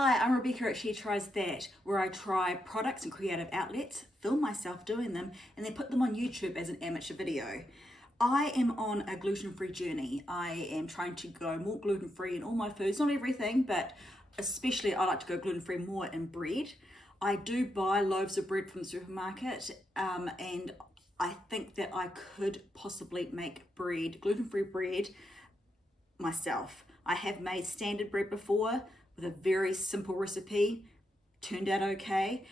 Hi, I'm Rebecca at She Tries That, where I try products and creative outlets, film myself doing them, and then put them on YouTube as an amateur video. I am on a gluten-free journey. I am trying to go more gluten-free in all my foods, not everything, but especially I like to go gluten-free more in bread. I do buy loaves of bread from the supermarket, and I think that I could possibly make bread, gluten-free bread, myself. I have made standard bread before with a very simple recipe, turned out okay,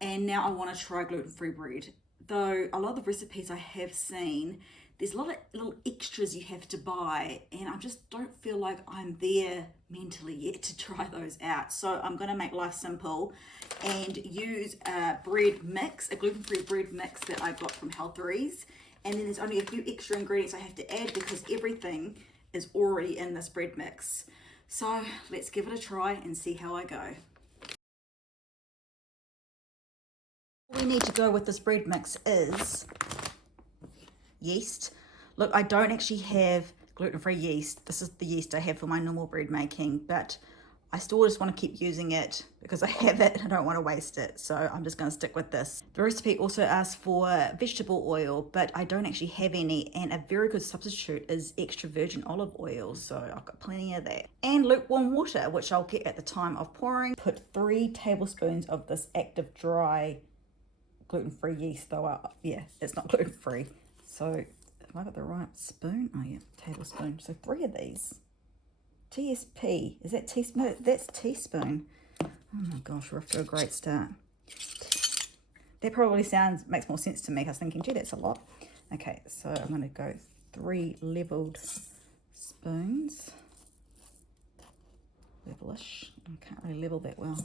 and now I want to try gluten-free bread. Though a lot of the recipes I have seen, there's a lot of little extras you have to buy, and I just don't feel like I'm there mentally yet to try those out. So I'm going to make life simple and use a bread mix, a gluten-free bread mix that I got from Healtheries. And then there's only a few extra ingredients I have to add because everything is already in this bread mix. So let's give it a try and see how I go. All we need to go with this bread mix is yeast. Look, I don't actually have gluten-free yeast. This is the yeast I have for my normal bread making, but I still just want to keep using it because I have it and I don't want to waste it. So I'm just going to stick with this. The recipe also asks for vegetable oil, but I don't actually have any. And a very good substitute is extra virgin olive oil. So I've got plenty of that. And lukewarm water, which I'll get at the time of pouring. Put 3 tablespoons of this active dry gluten-free yeast, though yeah, it's not gluten-free. So have I got the right spoon? Oh yeah, tablespoon. So 3 of these. TSP, is that teaspoon? That's teaspoon. Oh my gosh, we're off to a great start. That probably makes more sense to me. I was thinking, gee, that's a lot. Okay, so I'm going to go 3 leveled spoons. Levelish. I can't really level that well.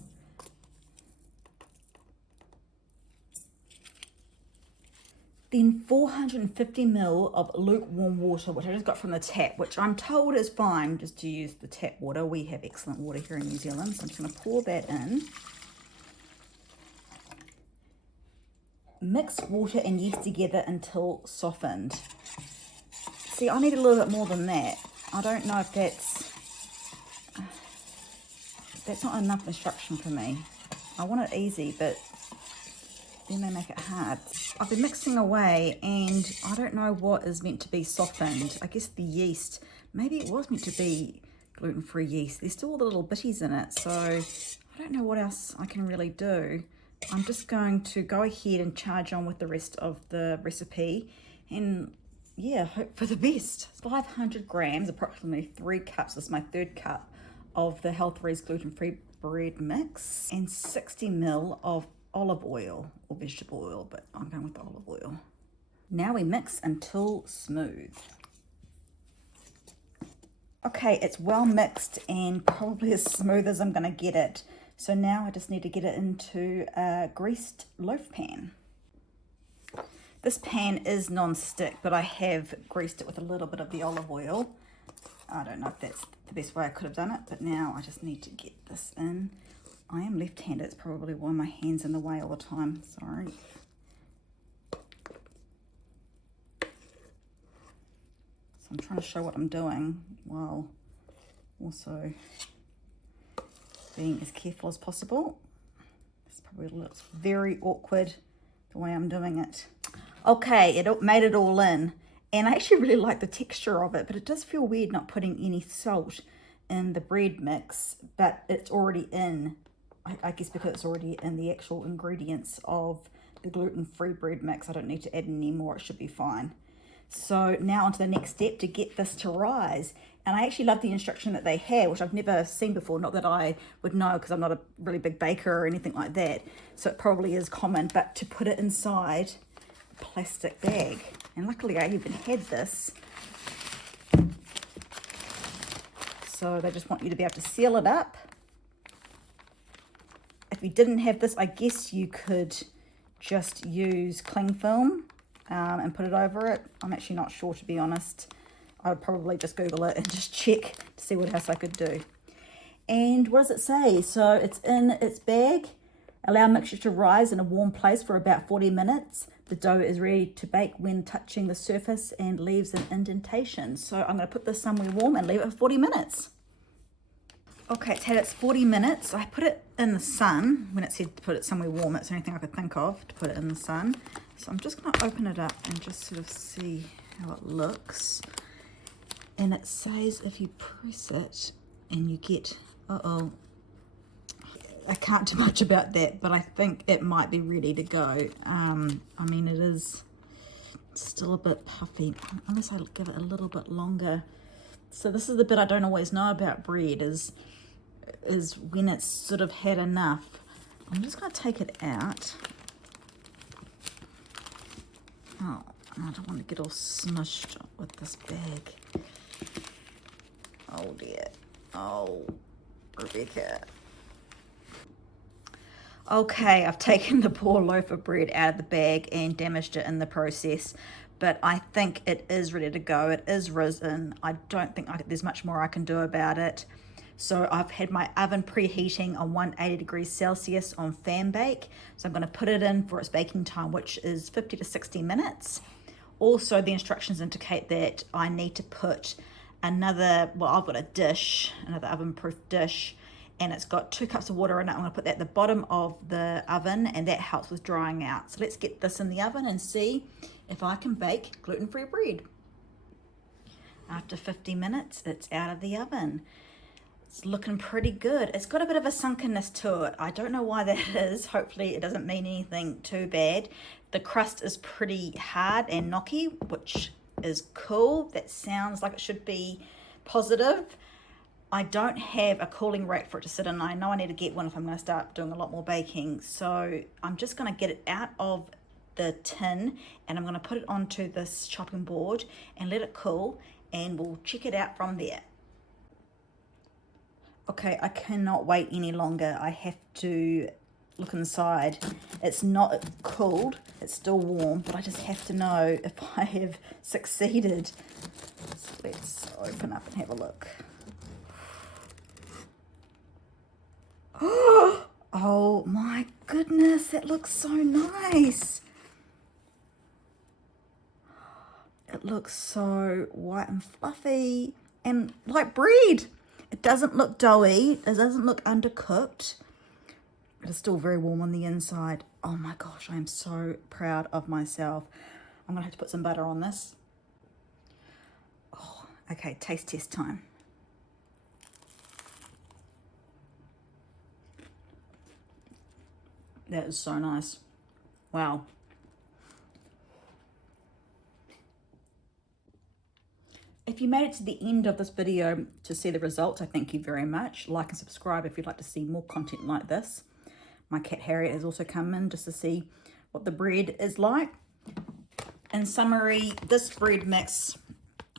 Then 450 ml of lukewarm water, which I just got from the tap, which I'm told is fine just to use the tap water. We have excellent water here in New Zealand, so I'm just going to pour that in. Mix water and yeast together until softened. See, I need a little bit more than that. I don't know if that's not enough instruction for me. I want it easy, but then they make it hard. I've been mixing away and I don't know what is meant to be softened. I guess the yeast, maybe it was meant to be gluten-free yeast. There's still all the little bitties in it, so I don't know what else I can really do. I'm just going to go ahead and charge on with the rest of the recipe and yeah, hope for the best. 500 grams, approximately 3 cups, this is my 3rd cup of the Healtheries gluten-free bread mix, and 60 ml of olive oil or vegetable oil, but I'm going with the olive oil. Now we mix until smooth. Okay, it's well mixed and probably as smooth as I'm going to get it. So now I just need to get it into a greased loaf pan. This pan is non-stick, but I have greased it with a little bit of the olive oil. I don't know if that's the best way I could have done it, but now I just need to get this in. I am left-handed, it's probably why my hand's in the way all the time, sorry. So I'm trying to show what I'm doing while also being as careful as possible. This probably looks very awkward the way I'm doing it. Okay, it made it all in, and I actually really like the texture of it, but it does feel weird not putting any salt in the bread mix, but it's already in. I guess because it's already in the actual ingredients of the gluten-free bread mix, I don't need to add any more, it should be fine. So now on to the next step to get this to rise. And I actually love the instruction that they have, which I've never seen before, not that I would know because I'm not a really big baker or anything like that. So it probably is common, but to put it inside a plastic bag. And luckily I even had this. So they just want you to be able to seal it up. If you didn't have this, I guess you could just use cling film and put it over it. I'm actually not sure, to be honest. I would probably just Google it and just check to see what else I could do. And what does it say? So it's in its bag. Allow mixture to rise in a warm place for about 40 minutes. The dough is ready to bake when touching the surface and leaves an indentation. So I'm going to put this somewhere warm and leave it for 40 minutes. Okay, it's had its 40 minutes. I put it in the sun when it said to put it somewhere warm. It's the only thing I could think of to put it in the sun. So I'm just going to open it up and just sort of see how it looks. And it says if you press it and you get, I can't do much about that, but I think it might be ready to go. I mean, it is still a bit puffy, unless I give it a little bit longer. So this is the bit I don't always know about bread, is when it's sort of had enough. I'm just going to take it out. Oh, I don't want to get all smushed with this bag. Oh dear. Oh, Rebecca. Okay, I've taken the poor loaf of bread out of the bag and damaged it in the process, but I think it is ready to go. It is risen. I don't think there's much more I can do about it. So I've had my oven preheating on 180 degrees Celsius on fan bake. So I'm going to put it in for its baking time, which is 50 to 60 minutes. Also, the instructions indicate that I need to put another, well, I've got a dish, another oven-proof dish, and it's got 2 cups of water in it. I'm going to put that at the bottom of the oven, and that helps with drying out. So let's get this in the oven and see if I can bake gluten-free bread. After 50 minutes, it's out of the oven. It's looking pretty good. It's got a bit of a sunkenness to it. I don't know why that is. Hopefully it doesn't mean anything too bad. The crust is pretty hard and knocky, which is cool. That sounds like it should be positive. I don't have a cooling rack for it to sit in. I know I need to get one if I'm going to start doing a lot more baking. So I'm just going to get it out of the tin and I'm going to put it onto this chopping board and let it cool, and we'll check it out from there. Okay, I cannot wait any longer. I have to look inside. It's not cooled, it's still warm, but I just have to know if I have succeeded. So let's open up and have a look. Oh my goodness, that looks so nice. It looks so white and fluffy and like bread. It doesn't look doughy, it doesn't look undercooked. It is still very warm on the inside. Oh my gosh, I am so proud of myself. I'm gonna have to put some butter on this. Oh, okay, taste test time. That is so nice. Wow. If you made it to the end of this video to see the results, I thank you very much. Like and subscribe if you'd like to see more content like this. My cat Harriet has also come in just to see what the bread is like. In summary, this bread mix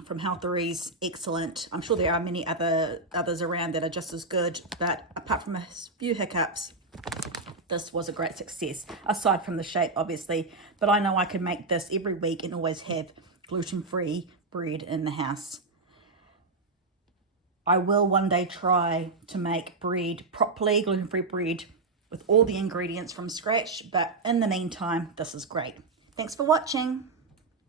from Healthery's, excellent. I'm sure there are many others around that are just as good, but apart from a few hiccups, this was a great success, aside from the shape, obviously. But I know I can make this every week and always have gluten-free bread in the house. I will one day try to make bread properly, gluten-free bread, with all the ingredients from scratch. But in the meantime, this is great. Thanks for watching.